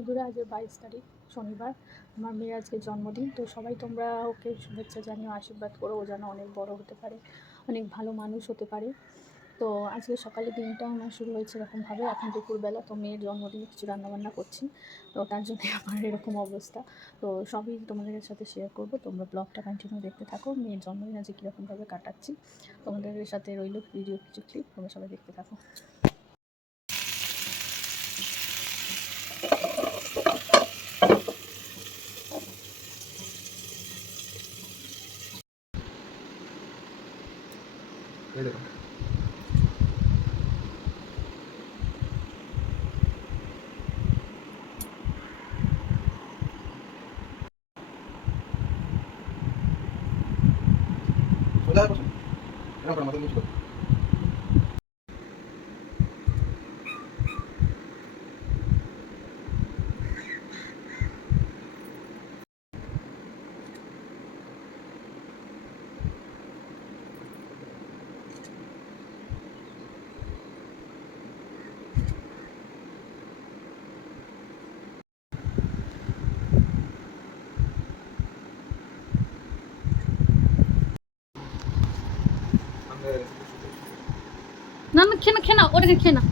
বন্ধুরা, আজ 22 তারিখ শনিবার। আমার মেয়ের আজকে জন্মদিন। তো সবাই তোমরা ওকে শুভেচ্ছা জানিও, আশীর্বাদ করো, ও যেন অনেক বড় হতে পারে, অনেক ভালো মানুষ হতে পারে। তো আজকে সকালে দিনটা আমার শুরু হয়েছে এরকমভাবে। এখন দুপুরবেলা তো মেয়ের জন্মদিনে কিছু রান্নাবান্না করছি, তো তার জন্য আমার এরকম অবস্থা। তো সবই তোমাদের সাথে শেয়ার করব, তোমরা ব্লগটা কন্টিনিউ দেখতে থাকো। মেয়ের জন্মদিন আজকে কীরকমভাবে কাটাচ্ছি তোমাদের সাথে রইল ভিডিও কিছু ক্লিপ, তোমরা সবাই দেখতে থাকো। না না, খেয়ে না, ওটাকে খেয়ে না।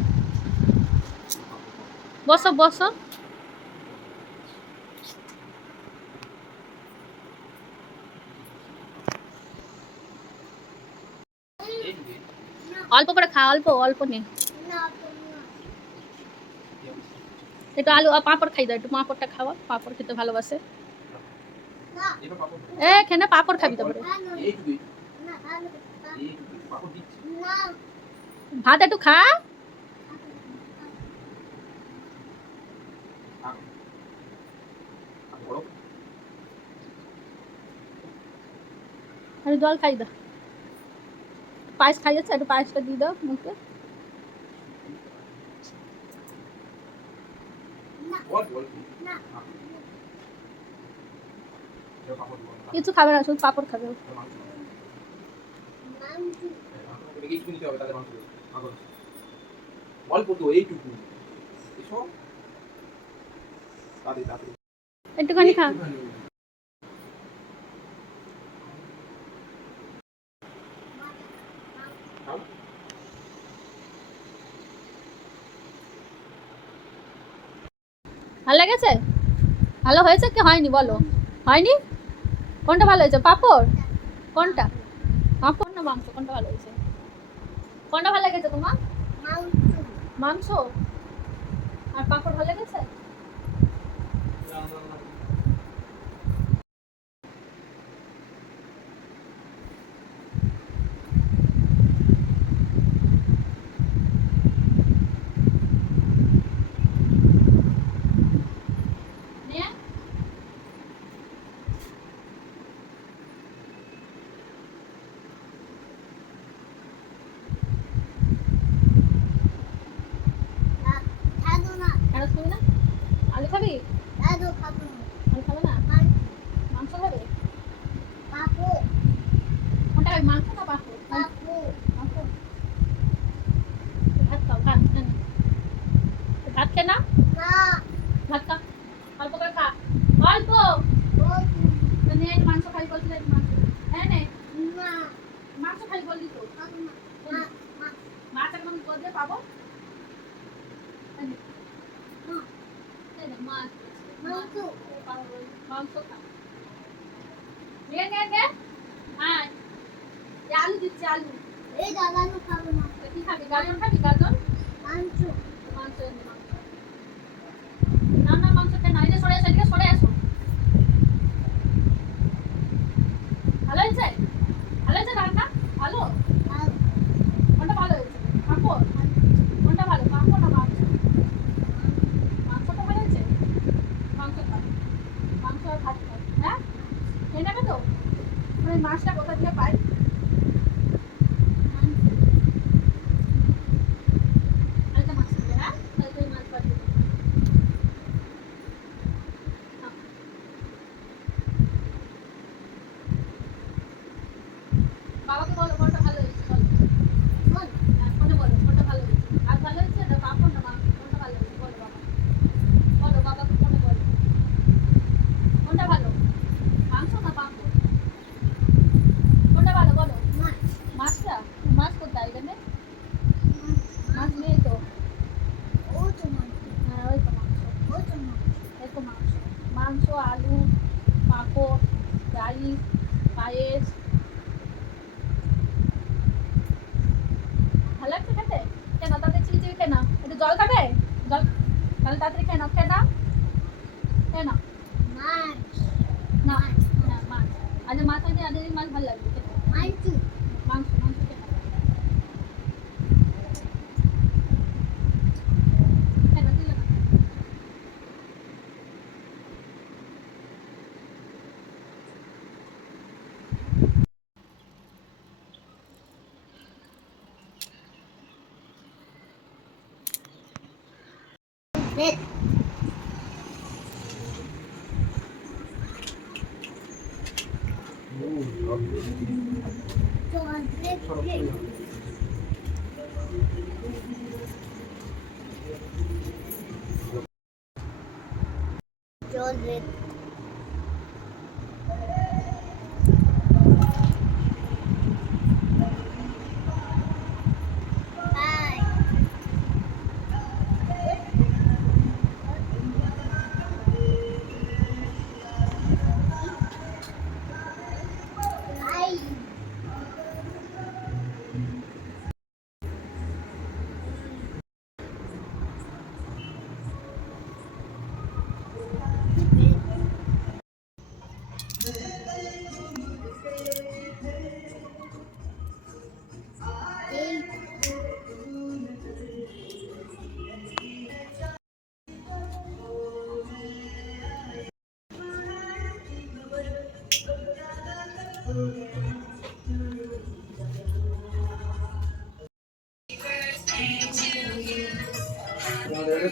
বসো বসো। অল্প করে খা, অল্প অল্প নে। একটু আলু আর পাঁপড় খাই দাও, একটু পাঁপড়টা খাওয়া, পাঁপড় খেতে ভালোবাসে। এ খেয়ে না, পাঁপড় খাবি তারপরে। ভাত একটু খা। আরে জল খাই দাও, পায়েস খাই যাচ্ছে, একটু পায়েসটা দিয়ে দাও মুখে। কিছু খাবে না, শুধু পাঁপড় খাবে। একটুখানি খা। ভালো লেগেছে? ভালো হয়েছে কি হয়নি বলো? হয়নি? কোনটা ভালো হয়েছে? পাঁপড়? কোনটা, পাঁপড় না মাংস, কোনটা ভালো হয়েছে? কোনটা ভালো লেগেছে তোমার? মাংস। আর পাঁপড় ভালো লেগেছে? আলু খাবি? আলু খাবে না? মাংস খাবে? কোনটা খাবি, মাংস না পাঁপড়? ভাত খাও, ভাত খেয়ে না। ভাত খেয়ে না, ভাত খা, অল্প করে খা, অল্প। নে মাংস খাই বলছিল, মাংস হ্যাঁ নে, মাংস খাই বললি তো। মাছ এখন করলে পাবো। মাংস খা, নে নে নে। হ্যাঁ, আলু দিচ্ছি, আলু। এই দাদা আলু খাবো না। কি খাবি, গাজর খাবি? গাজর, মাংস। মাংস না না, মাংস খেয়ে না। এই যে সরে আসো, এদিকে সরে আসো। ভালো হয়েছে? ভালো হয়েছে রান্না? ভালো? কোনটা ভালো হয়েছে? পাঁপড়? কোনটা ভালো, পাঁপড় না মাংস? মাংসটা ভালো হয়েছে। মাংস খাও, মাংস আর ভাত খাও। হ্যাঁ, খেয়ে নেবে তো? ওই মাছটা কোথা থেকে পাই? আরেকটা মাছ খাবে? হ্যাঁ, তাহলে তুই মাছ পাবি। বাবাকে বলো কোনটা ভালো হয়েছে, বলো। বল, হ্যাঁ ফোনে বলো কোনটা ভালো হয়েছে। ভাত ভালো হয়েছে না পাঁপড় না মাংস, কোনটা ভালো হয়েছে বলো বাবা, বলো বাবাকে। মাংস, আলু, পাঁপড়, রাইস, পায়েস। ভালো লাগছে খেতে? কেন তাদের চিলি চিলি খেয়ে নাও, একটু জল খাবে? জল তাহলে তাড়াতাড়ি খেয়ে নাও, খেয়ে নাও, খেয়ে নাও। না হ্যাঁ মাছ। আচ্ছা মাছ আছে, আজকে মাছ ভালো লাগবে খেতে। মাংস মাংস খেয়ে নাও, খেয়ে নাও, দিলে না।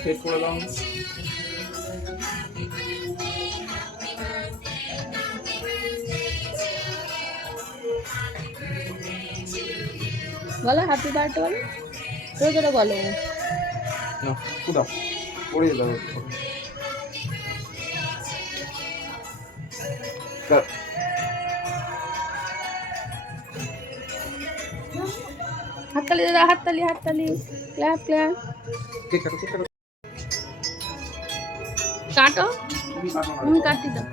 সেট করে দাও। বলো হ্যাপি বার্থডে বলো, জোরে জোরে বলো। না দাও, পড়িয়ে দাও। হাততালি দাদা, হাততালি হাততালি, ক্ল্যাপ ক্ল্যাপ। ঠিক আছে, ঠিক আছে। কাটো, কাটি দাও।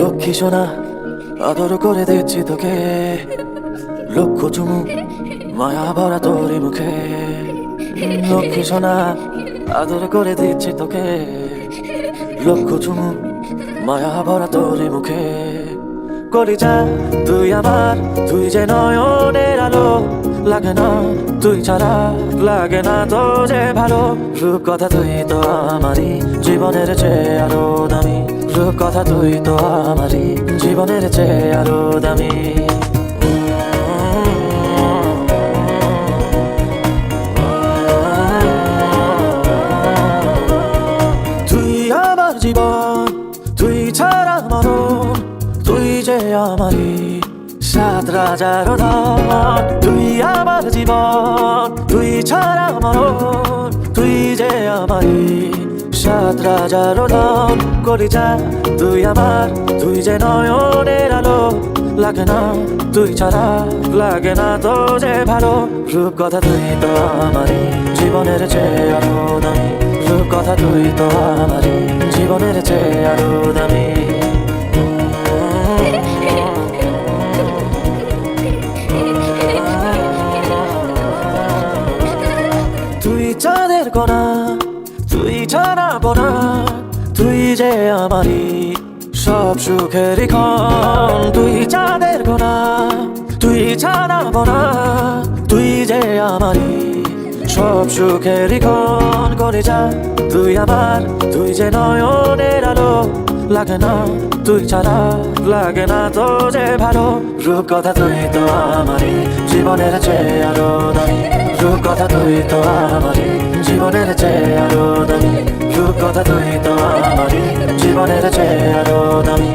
লক্ষ্মী সোনা আদর করে দিচ্ছি তোকে, লক্ষ চুমু মায়া ভরা তোরই মুখে। লক্ষ্মী সোনা আদর করে দিচ্ছি তোকে, লক্ষ চুমু মায়া ভরা তোরই মুখে। কলিজা তুই আমার, তুই যে নয়নের আলো, লাগে না তুই ছাড়া, লাগে না তো যে ভালো। রূপ কথা তুই তো আমারই জীবনের চেয়ে আরো দামি, রূপ কথা তুই তো আমারই জীবনের চেয়ে আরো দামি। রাজার ধন, তুই আমার জীবন, তুই ছাড়া মরণ, তুই যে আমারই সাত রাজার ধন। কলিজা তুই আমার, তুই যে নয়নের আলো, লাগে না তুই ছাড়া, লাগে না তো যে ভালো। রূপ কথা তুই তো আমারই জীবনের চেয়ে আরো দামি, রূপ কথা তুই তো আমারই জীবনের চেয়ে আরো দামি। তুই চাঁদের কোনা, তুই ছাড়া বোনা, তুই যে আমারই সব সুখের ক্ষণ। তুই চাঁদের কোনা, তুই ছাড়া বোনা, তুই যে আমারই সব সুখের ক্ষণ। করে যা তুই আমার, তুই যে নয়নের আলো, লাগে না তুই ছাড়া, লাগে না তো যে ভালো। রূপ কথা তুই তো আমারই জীবনের চেয়ে আরো দামি, রূপ কথা তুই তো আমারই জীবনের চেয়ে আরো দামি, রূপ কথা তুই তো আমারই জীবনের চেয়ে আরো দামি।